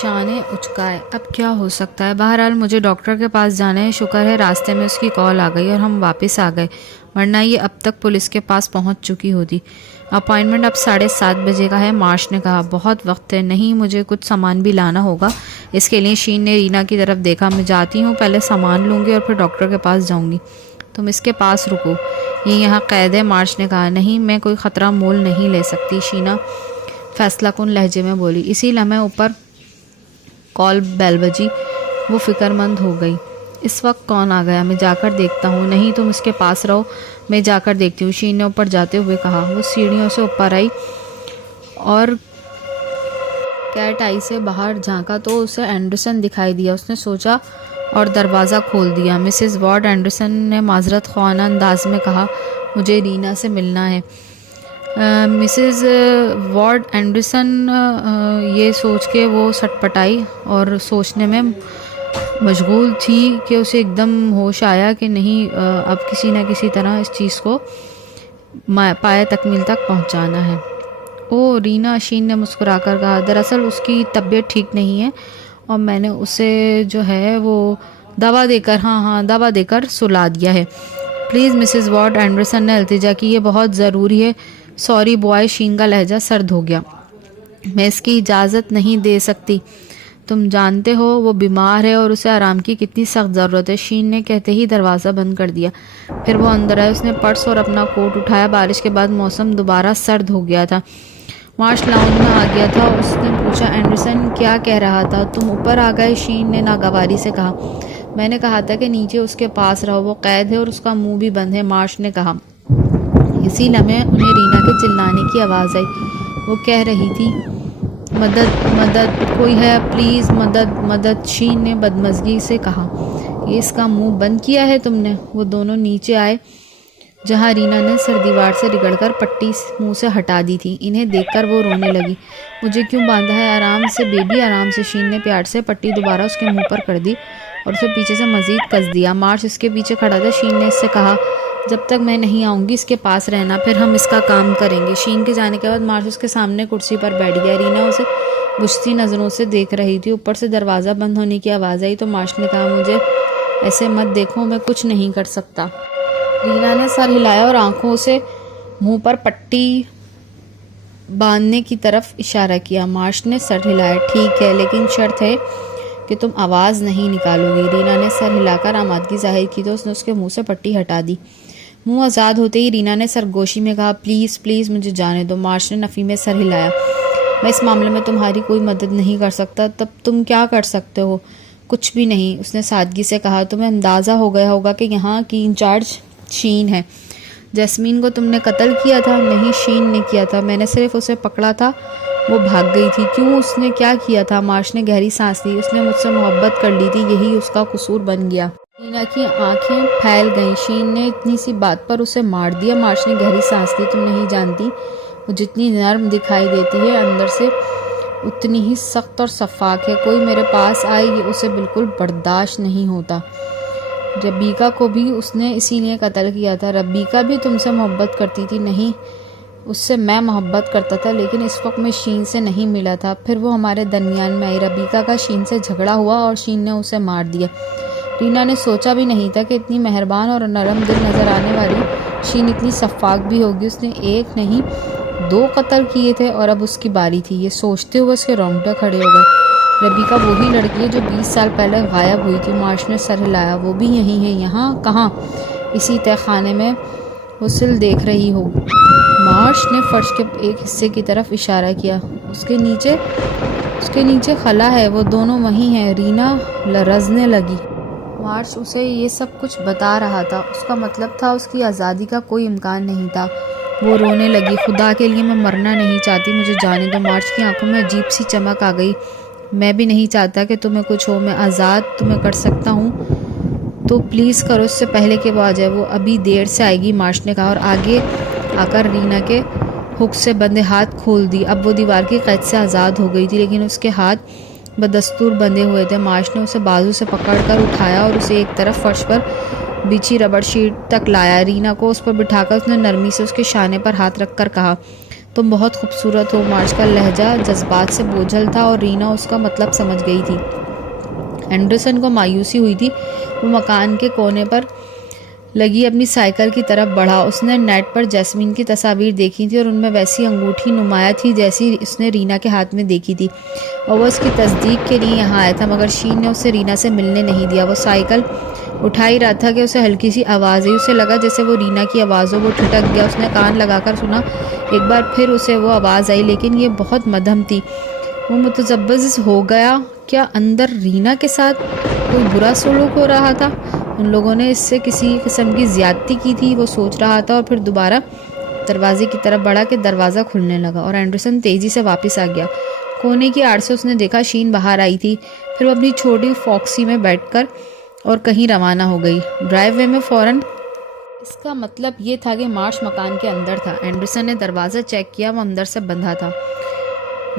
शाने उचकाए। अब क्या हो सकता है। बहरहाल मुझे डॉक्टर के पास जाना है। शुक्र है रास्ते में उसकी कॉल आ गई और हम वापस आ गए, वरना ये अब तक पुलिस के पास पहुंच चुकी होती। अपॉइंटमेंट अब 7:30 बजे का है। मार्श ने कहा, बहुत वक्त है। नहीं, मुझे कुछ सामान भी लाना होगा। इसके लिए शीन ने रीना की तरफ देखा। मैं जाती हूँ, पहले सामान लूँगी और फिर डॉक्टर के पास जाऊँगी। तुम इसके पास रुको, ये यहाँ कैद है। मार्श ने कहा, नहीं, मैं कोई ख़तरा मोल नहीं ले सकती, शीना फैसला कुन लहजे में बोली। इसी लम्हे ऊपर कॉल बेल बजी। वो फिक्रमंद हो गई। इस वक्त कौन आ गया? मैं जाकर देखता हूँ। नहीं, तुम इसके पास रहो, मैं जाकर देखती हूँ, शीन ने ऊपर जाते हुए कहा। वो सीढ़ियों से ऊपर आई और कैट आई से बाहर झांका तो उसे एंडरसन दिखाई दिया। उसने सोचा और दरवाज़ा खोल दिया। मिसेस वॉर्ड, एंडरसन ने माजरत ख्वाना अंदाज में कहा, मुझे रीना से मिलना है। मिसेस वॉर्ड, एंडरसन ये सोच के वो सटपटाई और सोचने में मशगूल थी कि उसे एकदम होश आया कि नहीं, अब किसी न किसी तरह इस चीज़ को पाए तकमील तक पहुंचाना है। ओ रीना, शीन ने मुस्कुराकर कहा, दरअसल उसकी तबीयत ठीक नहीं है और मैंने उसे जो है वो दवा देकर सुला दिया है। प्लीज़ मिसेस वॉर्ड, एंडरसन ने इल्तिजा की, ये बहुत ज़रूरी है। सॉरी बॉय, शीन का लहजा सर्द हो गया। मैं इसकी इजाज़त नहीं दे सकती। तुम जानते हो वो बीमार है और उसे आराम की कितनी सख्त ज़रूरत है। शीन ने कहते ही दरवाज़ा बंद कर दिया। फिर वो अंदर आए। उसने पर्स और अपना कोट उठाया। बारिश के बाद मौसम दोबारा सर्द हो गया था। मार्श लाउंज में आ गया था। उसने पूछा, एंडरसन क्या कह रहा था? तुम ऊपर आ गए? शीन ने नागवारी से कहा। मैंने कहा था कि नीचे उसके पास रहो, वो कैद है और उसका मुंह भी बंद है, मार्श ने कहा। इसी लम्हे उन्हें रीना के चिल्लाने की आवाज़ आई। वो कह रही थी, मदद मदद, कोई है प्लीज़, मदद मदद। शीन ने बदमज़गी से कहा, ये इसका मुंह बंद किया है तुमने? वो दोनों नीचे आए जहां रीना ने सर दीवार से रगड़कर पट्टी मुंह से हटा दी थी। इन्हें देखकर वो रोने लगी। मुझे क्यों बांधा है? आराम से बेबी, आराम से। शीन ने प्यार से पट्टी दोबारा उसके मुंह पर कर दी और उसे पीछे से मज़ीद कस दिया। मार्श इसके पीछे खड़ा था। शीन ने इससे कहा, जब तक मैं नहीं आऊँगी इसके पास रहना, फिर हम इसका काम करेंगे। शीन के जाने के बाद मार्श उसके सामने कुर्सी पर बैठ गया। रीना उसे बुझती नज़रों से देख रही थी। ऊपर से दरवाज़ा बंद होने की आवाज़ आई तो मार्श ने कहा, मुझे ऐसे मत देखो, मैं कुछ नहीं कर सकता। रीना ने सर हिलाया और आंखों से मुंह पर पट्टी बांधने की तरफ इशारा किया। मार्श ने सर हिलाया। ठीक है, लेकिन शर्त है कि तुम आवाज़ नहीं निकालोगी। रीना ने सर हिलाकर आमादगी जाहिर की तो उसने उसके मुंह से पट्टी हटा दी। मुंह आज़ाद होते ही रीना ने सरगोशी में कहा, प्लीज़ प्लीज़ मुझे जाने दो। मार्श ने नफ़ी में सर हिलाया। मैं इस मामले में तुम्हारी कोई मदद नहीं कर सकता। तब तुम क्या कर सकते हो? कुछ भी नहीं, उसने सादगी से कहा। तुम्हें अंदाज़ा हो गया होगा कि यहाँ की इंचार्ज शीन है। जैस्मीन को तुमने कत्ल किया था? नहीं, शीन ने किया था। मैंने सिर्फ उसे पकड़ा था, वो भाग गई थी। क्यों, उसने क्या किया था? मार्श ने गहरी सांस ली। उसने मुझसे मोहब्बत कर ली थी, यही उसका कसूर बन गया। रीना की आंखें फैल गईं। शीन ने इतनी सी बात पर उसे मार दिया। मार्श ने गहरी सांस ली। तुम नहीं जानती, वो जितनी नर्म दिखाई देती है अंदर से उतनी ही सख्त और शफाक है। कोई मेरे पास आए, ये उसे बिल्कुल बर्दाश्त नहीं होता। रबीका को भी उसने इसीलिए कत्ल किया था। रबीका भी तुमसे मोहब्बत करती थी? नहीं, उससे मैं मोहब्बत करता था, लेकिन इस वक्त मैं शीन से नहीं मिला था। फिर वो हमारे दरमियान में आई। रबीका का शीन से झगड़ा हुआ और शीन ने उसे मार दिया। रीना ने सोचा भी नहीं था कि इतनी मेहरबान और नरम दिल नज़र आने वाली शीन इतनी शफाक भी होगी। उसने एक नहीं 2 कत्ल किए थे और अब उसकी बारी थी। ये सोचते हुए उसके रोंगटे खड़े हो गए। रबीका वही लड़की है जो 20 साल पहले गायब हुई थी। मार्श ने सर हिलाया। वो भी यहीं है? यहाँ कहाँ? इसी तहखाने में वो सिल देख रही हो। मार्श ने फर्श के एक हिस्से की तरफ इशारा किया। उसके नीचे खला है, वो दोनों वहीं हैं। रीना लरजने लगी। मार्श उसे ये सब कुछ बता रहा था। उसका मतलब था उसकी आज़ादी का कोई इम्कान नहीं था। वो रोने लगी। खुदा के लिए, मैं मरना नहीं चाहती, मुझे जाने दो। मार्श की आंखों में अजीब सी चमक आ गई। मैं भी नहीं चाहता कि तुम्हें कुछ हो। मैं आज़ाद तुम्हें कर सकता हूँ तो प्लीज़ करो, इससे पहले कि वो आ जाए। वो अभी देर से आएगी, मार्श ने कहा और आगे आकर रीना के हुक से बंधे हाथ खोल दी। अब वो दीवार की कैद से आज़ाद हो गई थी, लेकिन उसके हाथ बदस्तूर बंधे हुए थे। मार्श ने उसे बाजू से पकड़कर उठाया और उसे एक तरफ फर्श पर बिछी रबड़ शीट तक लाया। रीना को उस पर बिठाकर उसने नरमी से उसके शाने पर हाथ रखकर कहा, तुम बहुत खूबसूरत हो। मार्श का लहजा जज्बात से बोझल था और रीना उसका मतलब समझ गई थी। एंडरसन को मायूसी हुई थी। वो मकान के कोने पर लगी अपनी साइकिल की तरफ बढ़ा। उसने नेट पर जैस्मीन की तस्वीर देखी थी और उनमें वैसी अंगूठी नुमाया थी जैसी उसने रीना के हाथ में देखी थी, और वो उसकी तस्दीक के लिए यहाँ आया था, मगर शीन ने उसे रीना से मिलने नहीं दिया। वो साइकिल उठा ही रहा था कि उसे हल्की सी आवाज़ आई। उसे लगा जैसे वो रीना की आवाज़ हो। वो ठिठक गया। उसने कान लगाकर सुना। एक बार फिर उसे वो आवाज़ आई, लेकिन ये बहुत मध्यम थी। वो मुतजब्बिज़ हो गया। क्या अंदर रीना के साथ कोई बुरा सलूक हो रहा था? उन लोगों ने इससे किसी किस्म की ज़्यादती की थी, वो सोच रहा था, और फिर दोबारा दरवाजे की तरफ बढ़ा कि दरवाज़ा खुलने लगा और एंडरसन तेज़ी से वापस आ गया। कोने की आड़ से उसने देखा शीन बाहर आई थी। फिर वो अपनी छोटी फॉक्सी में बैठकर और कहीं रवाना हो गई। ड्राइववे में फ़ौरन। इसका मतलब ये था कि मार्श मकान के अंदर था। एंडरसन ने दरवाज़ा चेक किया। वो अंदर से बंधा था।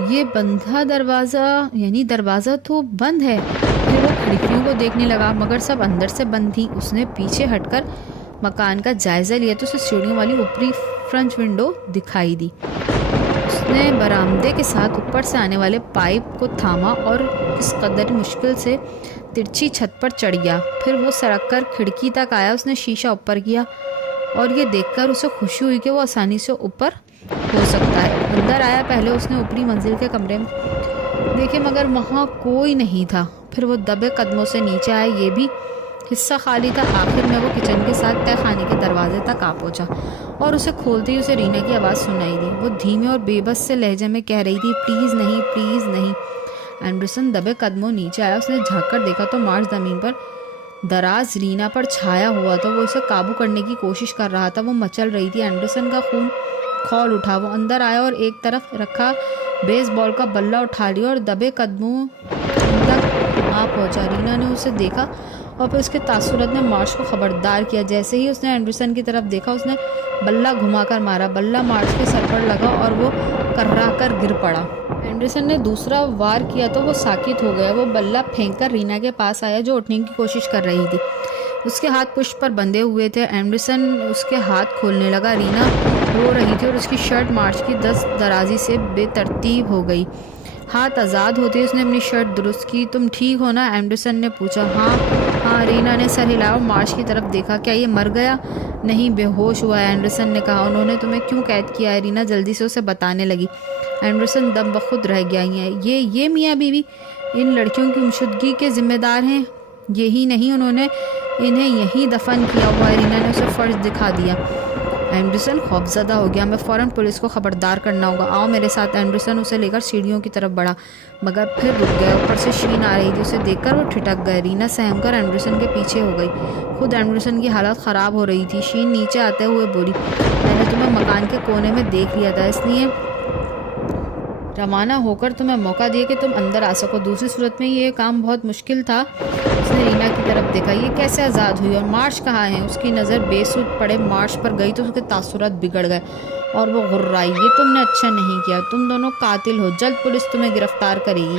ये बंधा दरवाज़ा, यानी दरवाज़ा तो बंद है। फिर वो खिड़कियों को देखने लगा, मगर सब अंदर से बंद थी। उसने पीछे हटकर मकान का जायज़ा लिया तो उसे सीढ़ियों वाली ऊपरी फ्रेंच विंडो दिखाई दी। उसने बरामदे के साथ ऊपर से आने वाले पाइप को थामा और इस कदर मुश्किल से तिरछी छत पर चढ़ गया। फिर वो सड़क कर खिड़की तक आया। उसने शीशा ऊपर किया और ये देखकर उसे खुशी हुई कि वो आसानी से ऊपर हो सकता है। अंदर आया। पहले उसने ऊपरी मंजिल के कमरे में देखे, मगर वहाँ कोई नहीं था। फिर वो दबे कदमों से नीचे आया। ये भी हिस्सा खाली था। आखिर में वो किचन के साथ तय खाने के दरवाजे तक आ पहुंचा और उसे खोलते ही उसे रीना की आवाज़ सुनाई दी। वो धीमे और बेबस से लहजे में कह रही थी, प्लीज़ नहीं, प्लीज़ नहीं। एंडरसन दबे कदमों नीचे आया। उसने झाँक कर देखा तो मार्श ज़मीन पर दराज रीना पर छाया हुआ था। वो उसे काबू करने की कोशिश कर रहा था। वो मचल रही थी। एंडरसन का खून खौल उठा। वो अंदर आया और एक तरफ रखा बेसबॉल का बल्ला उठा लिया और दबे कदमों तक आ पहुंचा। रीना ने उसे देखा और फिर उसके तासुरात ने मार्श को खबरदार किया। जैसे ही उसने एंडरसन की तरफ देखा, उसने बल्ला घुमाकर मारा। बल्ला मार्श के सर पर लगा और वो कर्रा कर गिर पड़ा। एंडरसन ने दूसरा वार किया तो वो साकित हो गया। वो बल्ला फेंककर रीना के पास आया जो उठने की कोशिश कर रही थी। उसके हाथ पुष्ट पर बंधे हुए थे। एंडरसन उसके हाथ खोलने लगा। रीना रो रही थी और उसकी शर्ट मार्च की दराजी से बेतरतीब हो गई। हाथ आज़ाद होते उसने अपनी शर्ट दुरुस्त की। तुम ठीक हो ना? एंडरसन ने पूछा। हाँ हाँ, रीना ने सर हिलाया और मार्च की तरफ देखा। क्या ये मर गया? नहीं, बेहोश हुआ है, एंडरसन ने कहा। उन्होंने तुम्हें क्यों कैद किया है? रीना जल्दी से उसे बताने लगी। एंडरसन दम बखुद रह गया। ये मियाँ बीवी इन लड़कियों की गुमशुदगी के जिम्मेदार हैं। यही नहीं, उन्होंने इन्हें यहीं दफन किया हुआ है। रीना ने उसे फर्ज दिखा दिया। एंडरसन खौफजदा हो गया। हमें फ़ौरन पुलिस को खबरदार करना होगा। आओ मेरे साथ। एंडरसन उसे लेकर सीढ़ियों की तरफ बढ़ा, मगर फिर रुक गया। ऊपर से शीन आ रही थी। उसे देखकर वो ठिठक गए। रीना सहमकर एंडरसन के पीछे हो गई। खुद एंडरसन की हालत ख़राब हो रही थी। शीन नीचे आते हुए बोली, मैंने तुम्हें मकान के कोने में देख लिया था, इसलिए रवाना होकर तुम्हें मौका दिया कि तुम अंदर आ सको। दूसरी सूरत में ये काम बहुत मुश्किल था। उसने रीना की तरफ देखा। ये कैसे आज़ाद हुई और मार्श कहाँ है? उसकी नज़र बेसुध पड़े मार्श पर गई तो उसके तासुरात बिगड़ गए और वो गुर्राई। ये तुमने अच्छा नहीं किया। तुम दोनों कातिल हो। जल्द पुलिस तुम्हें गिरफ्तार करेगी।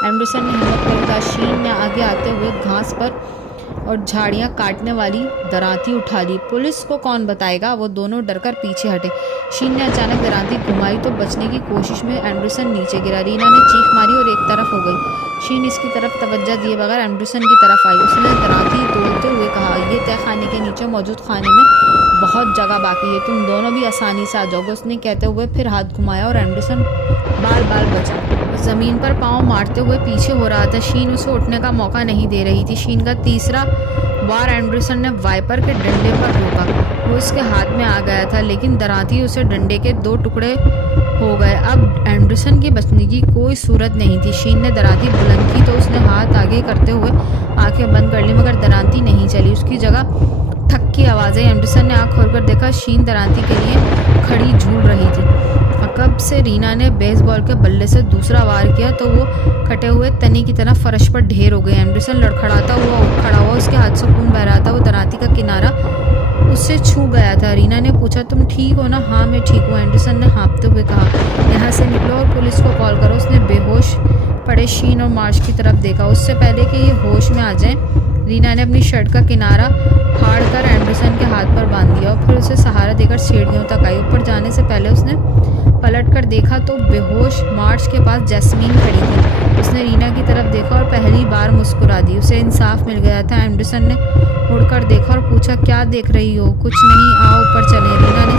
एंडरसन ने हिम्मत कर कहा। शीन ने आगे आते हुए घास पर और झाड़ियाँ काटने वाली दराती उठा ली। पुलिस को कौन बताएगा? वो दोनों डरकर पीछे हटे। शीन ने अचानक दराती घुमाई तो बचने की कोशिश में एंडरसन नीचे गिरा। रीना ने चीख मारी और एक तरफ हो गई। शीन इसकी तरफ तवज्जो दिए बगैर एंडरसन की तरफ आई। उसने दराती तोड़ते हुए कहा, ये तय खाने के नीचे मौजूद खाने में बहुत जगह बाकी है, तुम दोनों भी आसानी से आ जाओगे। उसने कहते हुए फिर हाथ घुमाया और एंडरसन बाल बाल बचा। ज़मीन पर पाँव मारते हुए पीछे हो रहा था। शीन उसे उठने का मौका नहीं दे रही थी। शीन का तीसरा वार एंडरसन ने वाइपर के डंडे पर रोका। वो उसके हाथ में आ गया था, लेकिन दराती उसे डंडे के 2 टुकड़े हो गए। अब एंडरसन की बचने की कोई सूरत नहीं थी। शीन ने दराती बुलंद की तो उसने हाथ आगे करते हुए आंखें बंद कर ली, मगर दराती नहीं चली। उसकी जगह ठक की आवाज़ आई। एंडरसन ने आँख खोलकर देखा। शीन दराती के लिए खड़ी झूल रही थी। अकब से रीना ने बेसबॉल के बल्ले से दूसरा वार किया तो वो कटे हुए तने की तरह फर्श पर ढेर हो गए। एंडरसन लड़खड़ाता हुआ उठ खड़ा हुआ। उसके हाथ से खून बह रहा था। वो दराती का किनारा उससे छू गया था। रीना ने पूछा, तुम ठीक हो ना? हाँ मैं ठीक हूँ, एंडरसन ने हाँफते हुए कहा। यहाँ से निकलो और पुलिस को कॉल करो। उसने बेहोश पड़े शीन और मार्श की तरफ देखा। उससे पहले कि ये होश में आ जाए, रीना ने अपनी शर्ट का किनारा फाड़ कर एंडरसन के हाथ पर बांध दिया और फिर उसे सहारा देकर सीढ़ियों तक आई। ऊपर जाने से पहले उसने पलट कर देखा तो बेहोश मार्च के पास जैस्मीन खड़ी थी। उसने रीना की तरफ देखा और पहली बार मुस्कुरा दी। उसे इंसाफ मिल गया था। एंडरसन ने मुड़कर देखा और पूछा, क्या देख रही हो? कुछ नहीं, आओ ऊपर चलें। रीना ने